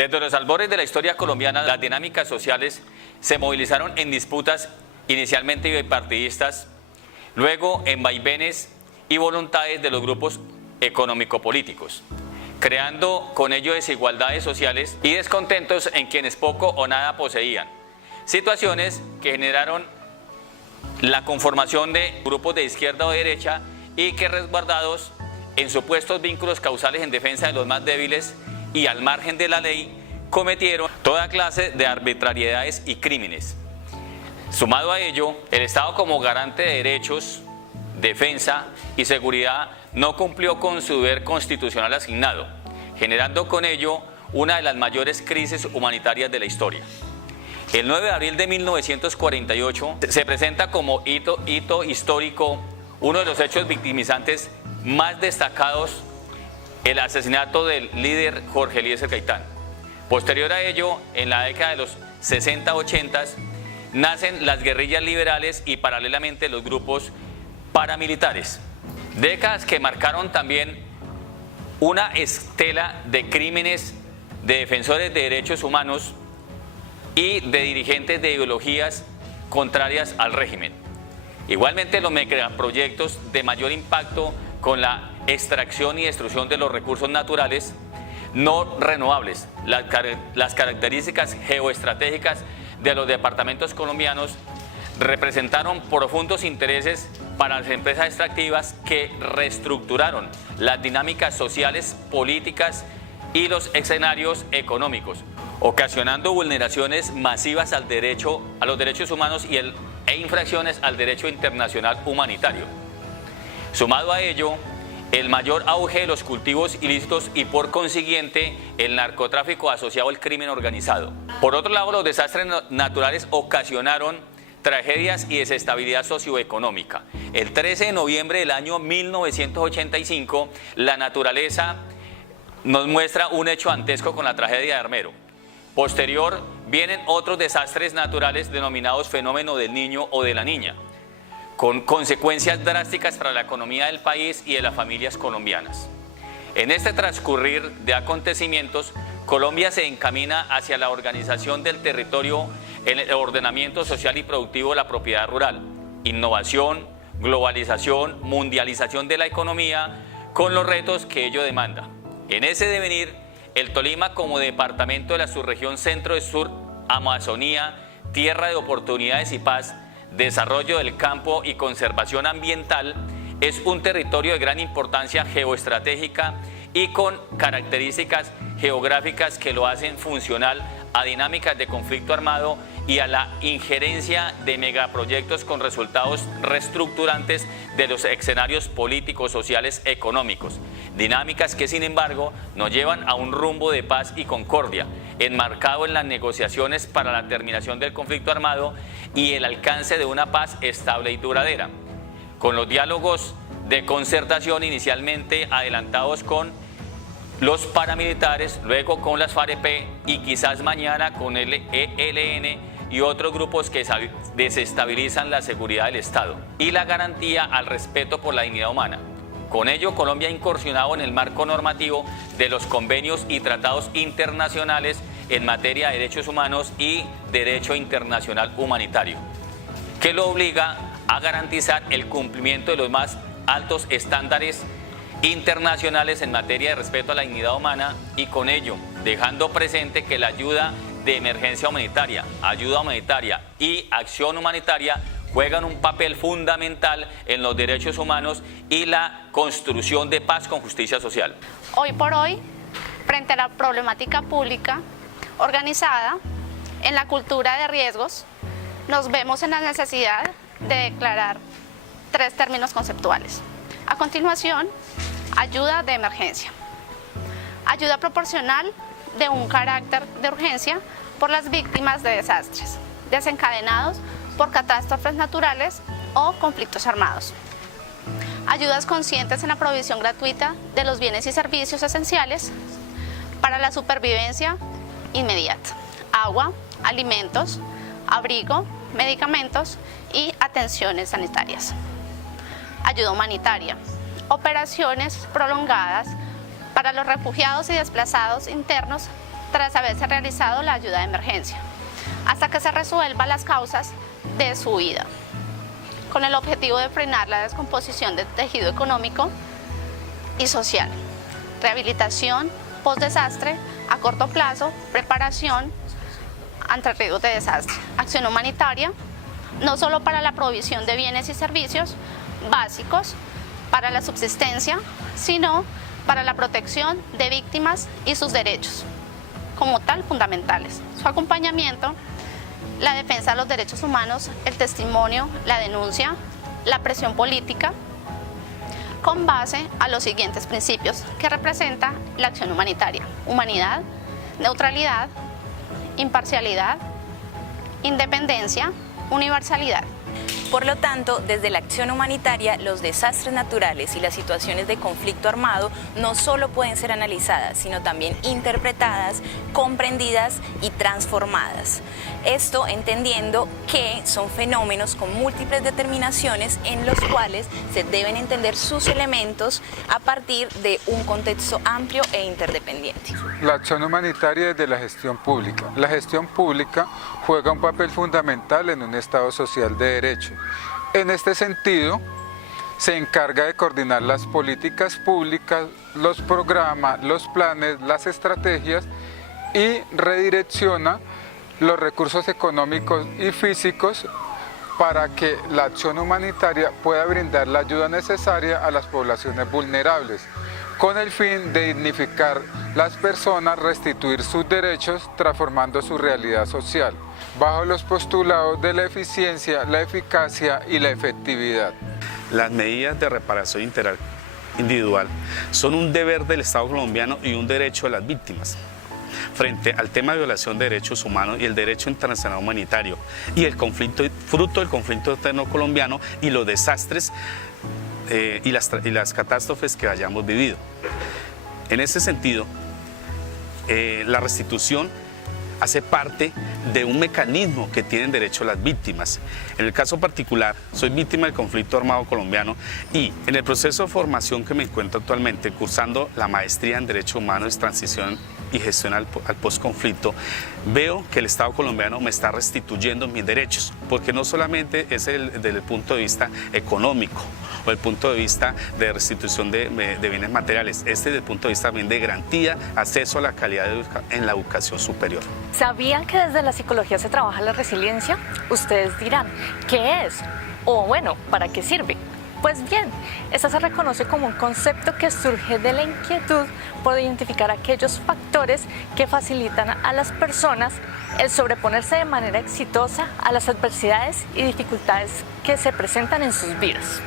Desde los albores de la historia colombiana, las dinámicas sociales se movilizaron en disputas inicialmente bipartidistas, luego en vaivenes y voluntades de los grupos económico-políticos, creando con ello desigualdades sociales y descontentos en quienes poco o nada poseían, situaciones que generaron la conformación de grupos de izquierda o derecha y que, resguardados en supuestos vínculos causales en defensa de los más débiles y al margen de la ley, cometieron toda clase de arbitrariedades y crímenes. Sumado a ello, el Estado, como garante de derechos, defensa y seguridad, no cumplió con su deber constitucional asignado, generando con ello una de las mayores crisis humanitarias de la historia. El 9 de abril de 1948 se presenta como hito histórico uno de los hechos victimizantes más destacados, el asesinato del líder Jorge Eliezer Gaitán. Posterior a ello, en la década de los 60-80, nacen las guerrillas liberales y paralelamente los grupos paramilitares. Décadas que marcaron también una estela de crímenes de defensores de derechos humanos y de dirigentes de ideologías contrarias al régimen. Igualmente, los megaproyectos de mayor impacto con la extracción y destrucción de los recursos naturales no renovables, las características geoestratégicas de los departamentos colombianos representaron profundos intereses para las empresas extractivas que reestructuraron las dinámicas sociales, políticas y los escenarios económicos, ocasionando vulneraciones masivas a los derechos humanos e infracciones al derecho internacional humanitario. Sumado a ello, el mayor auge de los cultivos ilícitos y, por consiguiente, el narcotráfico asociado al crimen organizado. Por otro lado, los desastres naturales ocasionaron tragedias y desestabilidad socioeconómica. El 13 de noviembre del año 1985, la naturaleza nos muestra un hecho dantesco con la tragedia de Armero. Posterior, vienen otros desastres naturales denominados fenómeno del niño o de la niña, con consecuencias drásticas para la economía del país y de las familias colombianas. En este transcurrir de acontecimientos, Colombia se encamina hacia la organización del territorio en el ordenamiento social y productivo de la propiedad rural, innovación, globalización, mundialización de la economía, con los retos que ello demanda. En ese devenir, el Tolima, como departamento de la subregión centro de sur, Amazonía, tierra de oportunidades y paz, desarrollo del campo y conservación ambiental, es un territorio de gran importancia geoestratégica y con características geográficas que lo hacen funcional a dinámicas de conflicto armado y a la injerencia de megaproyectos con resultados reestructurantes de los escenarios políticos, sociales, económicos. Dinámicas que, sin embargo, nos llevan a un rumbo de paz y concordia, enmarcado en las negociaciones para la terminación del conflicto armado y el alcance de una paz estable y duradera, con los diálogos de concertación inicialmente adelantados con los paramilitares, luego con las FAREP y quizás mañana con el ELN y otros grupos que desestabilizan la seguridad del Estado y la garantía al respeto por la dignidad humana. Con ello, Colombia ha incursionado en el marco normativo de los convenios y tratados internacionales en materia de derechos humanos y derecho internacional humanitario, que lo obliga a garantizar el cumplimiento de los más altos estándares internacionales en materia de respeto a la dignidad humana y, con ello, dejando presente que la ayuda de emergencia humanitaria, ayuda humanitaria y acción humanitaria juegan un papel fundamental en los derechos humanos y la construcción de paz con justicia social. Hoy por hoy, frente a la problemática pública organizada en la cultura de riesgos, nos vemos en la necesidad de declarar 3 términos conceptuales. A continuación, ayuda de emergencia. Ayuda proporcional de un carácter de urgencia por las víctimas de desastres desencadenados por catástrofes naturales o conflictos armados. Ayudas conscientes en la provisión gratuita de los bienes y servicios esenciales para la supervivencia inmediata: agua, alimentos, abrigo, medicamentos y atenciones sanitarias. Ayuda humanitaria: operaciones prolongadas para los refugiados y desplazados internos tras haberse realizado la ayuda de emergencia, hasta que se resuelvan las causas de su huida, con el objetivo de frenar la descomposición del tejido económico y social. Rehabilitación post-desastre a corto plazo, preparación ante riesgos de desastre, acción humanitaria, no solo para la provisión de bienes y servicios básicos para la subsistencia, sino para la protección de víctimas y sus derechos, como tal fundamentales. Su acompañamiento, la defensa de los derechos humanos, el testimonio, la denuncia, la presión política, con base a los siguientes principios que representa la acción humanitaria: humanidad, neutralidad, imparcialidad, independencia, universalidad. Por lo tanto, desde la acción humanitaria, los desastres naturales y las situaciones de conflicto armado no solo pueden ser analizadas, sino también interpretadas, comprendidas y transformadas. Esto entendiendo que son fenómenos con múltiples determinaciones en los cuales se deben entender sus elementos a partir de un contexto amplio e interdependiente. La acción humanitaria desde la gestión pública. La gestión pública juega un papel fundamental en un Estado social de derecho. En este sentido, se encarga de coordinar las políticas públicas, los programas, los planes, las estrategias y redirecciona los recursos económicos y físicos para que la acción humanitaria pueda brindar la ayuda necesaria a las poblaciones vulnerables, con el fin de dignificar las personas, restituir sus derechos, transformando su realidad social, bajo los postulados de la eficiencia, la eficacia y la efectividad. Las medidas de reparación integral individual son un deber del Estado colombiano y un derecho de las víctimas. Frente al tema de violación de derechos humanos y el derecho internacional humanitario y el conflicto, fruto del conflicto interno colombiano y los desastres y las catástrofes que hayamos vivido. En ese sentido, la restitución hace parte de un mecanismo que tienen derecho las víctimas. En el caso particular, soy víctima del conflicto armado colombiano y en el proceso de formación que me encuentro actualmente, cursando la maestría en Derechos Humanos, Transición y Gestión al Postconflicto, veo que el Estado colombiano me está restituyendo mis derechos, porque no solamente es desde el punto de vista económico o el punto de vista de restitución de bienes materiales, desde el punto de vista también de garantía, acceso a la calidad en la educación superior. ¿Sabían que desde la psicología se trabaja la resiliencia? Ustedes dirán, ¿qué es? O bueno, ¿para qué sirve? Pues bien, esta se reconoce como un concepto que surge de la inquietud por identificar aquellos factores que facilitan a las personas el sobreponerse de manera exitosa a las adversidades y dificultades que se presentan en sus vidas.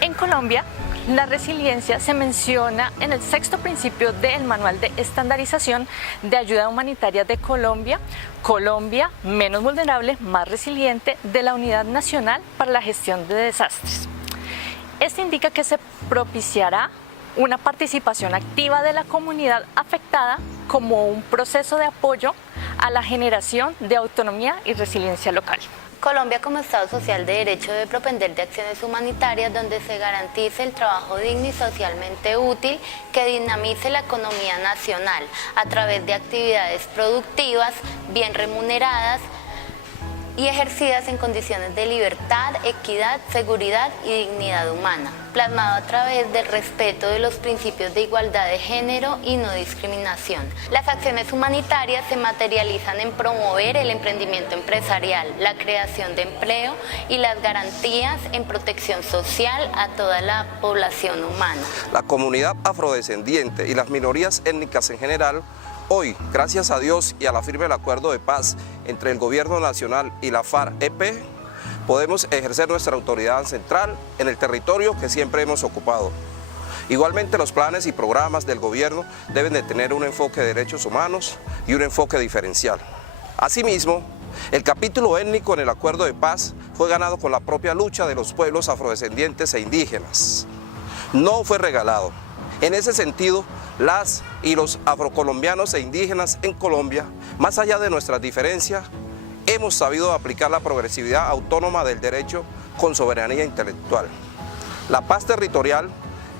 En Colombia, la resiliencia se menciona en el 6º principio del Manual de Estandarización de Ayuda Humanitaria de Colombia, Colombia menos vulnerable, más resiliente, de la Unidad Nacional para la Gestión de Desastres. Este indica que se propiciará una participación activa de la comunidad afectada como un proceso de apoyo a la generación de autonomía y resiliencia local. Colombia como Estado social de derecho debe propender de acciones humanitarias donde se garantice el trabajo digno y socialmente útil que dinamice la economía nacional a través de actividades productivas, bien remuneradas y ejercidas en condiciones de libertad, equidad, seguridad y dignidad humana, plasmado a través del respeto de los principios de igualdad de género y no discriminación. Las acciones humanitarias se materializan en promover el emprendimiento empresarial, la creación de empleo y las garantías en protección social a toda la población humana. La comunidad afrodescendiente y las minorías étnicas en general, hoy, gracias a Dios y a la firma del acuerdo de paz entre el Gobierno Nacional y la FARC-EP, podemos ejercer nuestra autoridad ancestral en el territorio que siempre hemos ocupado. Igualmente, los planes y programas del gobierno deben de tener un enfoque de derechos humanos y un enfoque diferencial. Asimismo, el capítulo étnico en el acuerdo de paz fue ganado con la propia lucha de los pueblos afrodescendientes e indígenas. No fue regalado. En ese sentido, las y los afrocolombianos e indígenas en Colombia, más allá de nuestras diferencias, hemos sabido aplicar la progresividad autónoma del derecho con soberanía intelectual. La paz territorial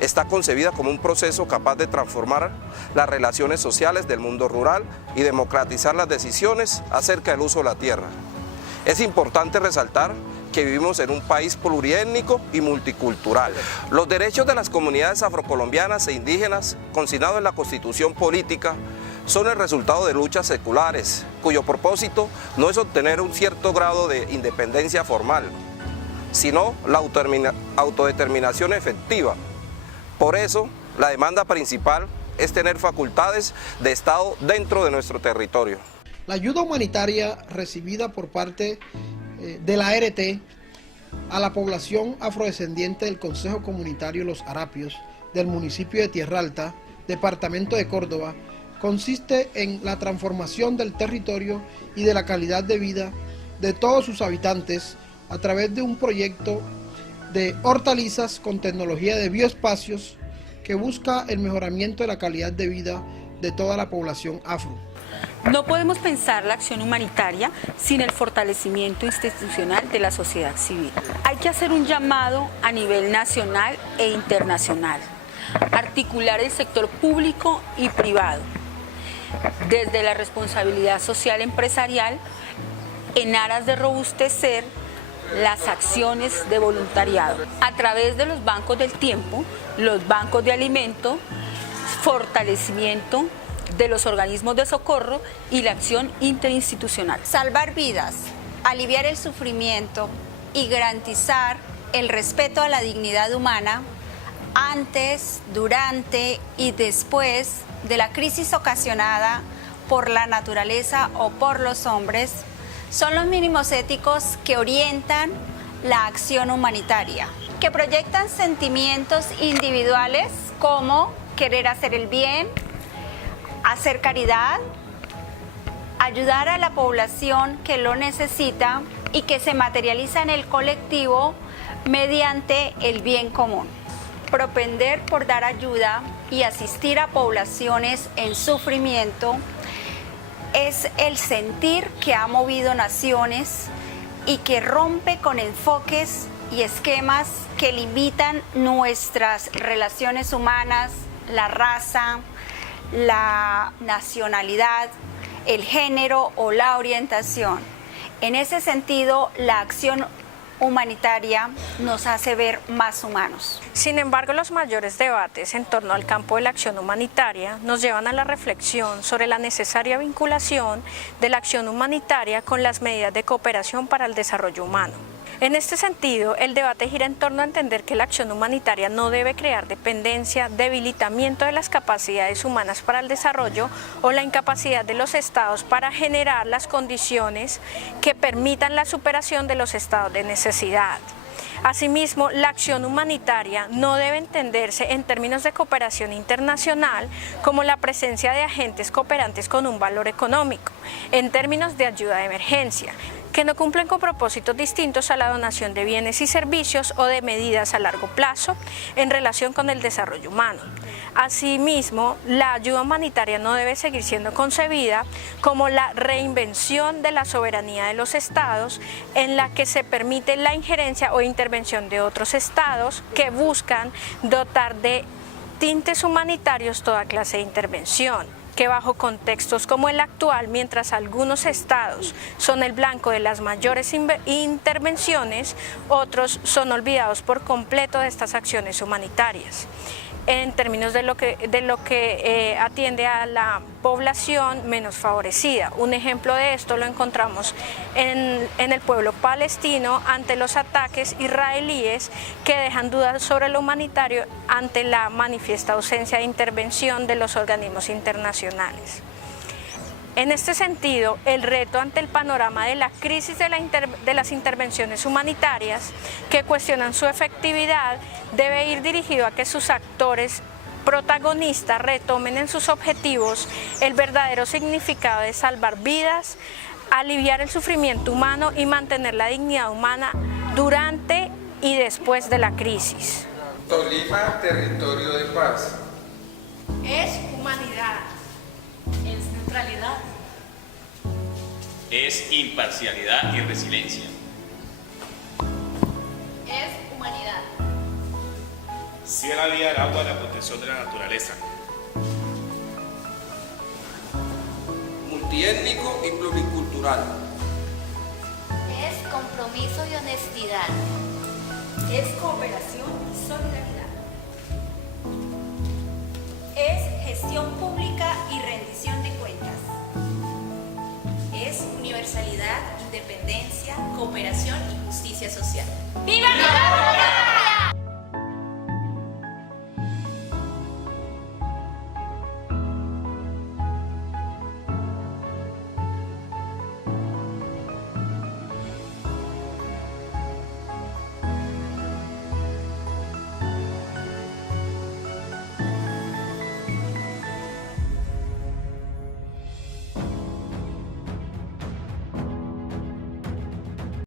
está concebida como un proceso capaz de transformar las relaciones sociales del mundo rural y democratizar las decisiones acerca del uso de la tierra. Es importante resaltar que vivimos en un país pluriétnico y multicultural. Los derechos de las comunidades afrocolombianas e indígenas, consignados en la Constitución Política, son el resultado de luchas seculares, cuyo propósito no es obtener un cierto grado de independencia formal, sino la autodeterminación efectiva. Por eso, la demanda principal es tener facultades de Estado dentro de nuestro territorio. La ayuda humanitaria recibida por parte de la ART a la población afrodescendiente del Consejo Comunitario Los Arapios del municipio de Tierra Alta, departamento de Córdoba, consiste en la transformación del territorio y de la calidad de vida de todos sus habitantes a través de un proyecto de hortalizas con tecnología de bioespacios que busca el mejoramiento de la calidad de vida de toda la población afro. No podemos pensar la acción humanitaria sin el fortalecimiento institucional de la sociedad civil. Hay que hacer un llamado a nivel nacional e internacional, articular el sector público y privado, desde la responsabilidad social empresarial, en aras de robustecer las acciones de voluntariado, a través de los bancos del tiempo, los bancos de alimento, fortalecimiento de los organismos de socorro y la acción interinstitucional. Salvar vidas, aliviar el sufrimiento y garantizar el respeto a la dignidad humana antes, durante y después de la crisis ocasionada por la naturaleza o por los hombres son los mínimos éticos que orientan la acción humanitaria, que proyectan sentimientos individuales como querer hacer el bien, hacer caridad, ayudar a la población que lo necesita y que se materializa en el colectivo mediante el bien común. Propender por dar ayuda y asistir a poblaciones en sufrimiento es el sentir que ha movido naciones y que rompe con enfoques y esquemas que limitan nuestras relaciones humanas, la raza, la nacionalidad, el género o la orientación. En ese sentido, la acción humanitaria nos hace ver más humanos. Sin embargo, los mayores debates en torno al campo de la acción humanitaria nos llevan a la reflexión sobre la necesaria vinculación de la acción humanitaria con las medidas de cooperación para el desarrollo humano. En este sentido, el debate gira en torno a entender que la acción humanitaria no debe crear dependencia, debilitamiento de las capacidades humanas para el desarrollo o la incapacidad de los estados para generar las condiciones que permitan la superación de los estados de necesidad. Asimismo, la acción humanitaria no debe entenderse en términos de cooperación internacional como la presencia de agentes cooperantes con un valor económico, en términos de ayuda de emergencia, que no cumplen con propósitos distintos a la donación de bienes y servicios o de medidas a largo plazo en relación con el desarrollo humano. Asimismo, la ayuda humanitaria no debe seguir siendo concebida como la reinvención de la soberanía de los estados en la que se permite la injerencia o intervención de otros estados que buscan dotar de tintes humanitarios toda clase de intervención, que bajo contextos como el actual, mientras algunos estados son el blanco de las mayores intervenciones, otros son olvidados por completo de estas acciones humanitarias. En términos de lo que atiende a la población menos favorecida. Un ejemplo de esto lo encontramos en el pueblo palestino ante los ataques israelíes que dejan dudas sobre lo humanitario ante la manifiesta ausencia de intervención de los organismos internacionales. En este sentido, el reto ante el panorama de la crisis de las intervenciones humanitarias que cuestionan su efectividad debe ir dirigido a que sus actores protagonistas retomen en sus objetivos el verdadero significado de salvar vidas, aliviar el sufrimiento humano y mantener la dignidad humana durante y después de la crisis. Tolima, territorio de paz. Es humanidad. Es neutralidad. Es imparcialidad y resiliencia. Es humanidad. Sí a la vida del agua y la protección de la naturaleza. Multiétnico y pluricultural. Es compromiso y honestidad. Es cooperación y solidaridad. Es gestión pública y rendición de cuentas. Es universalidad, independencia, cooperación y justicia social. ¡Viva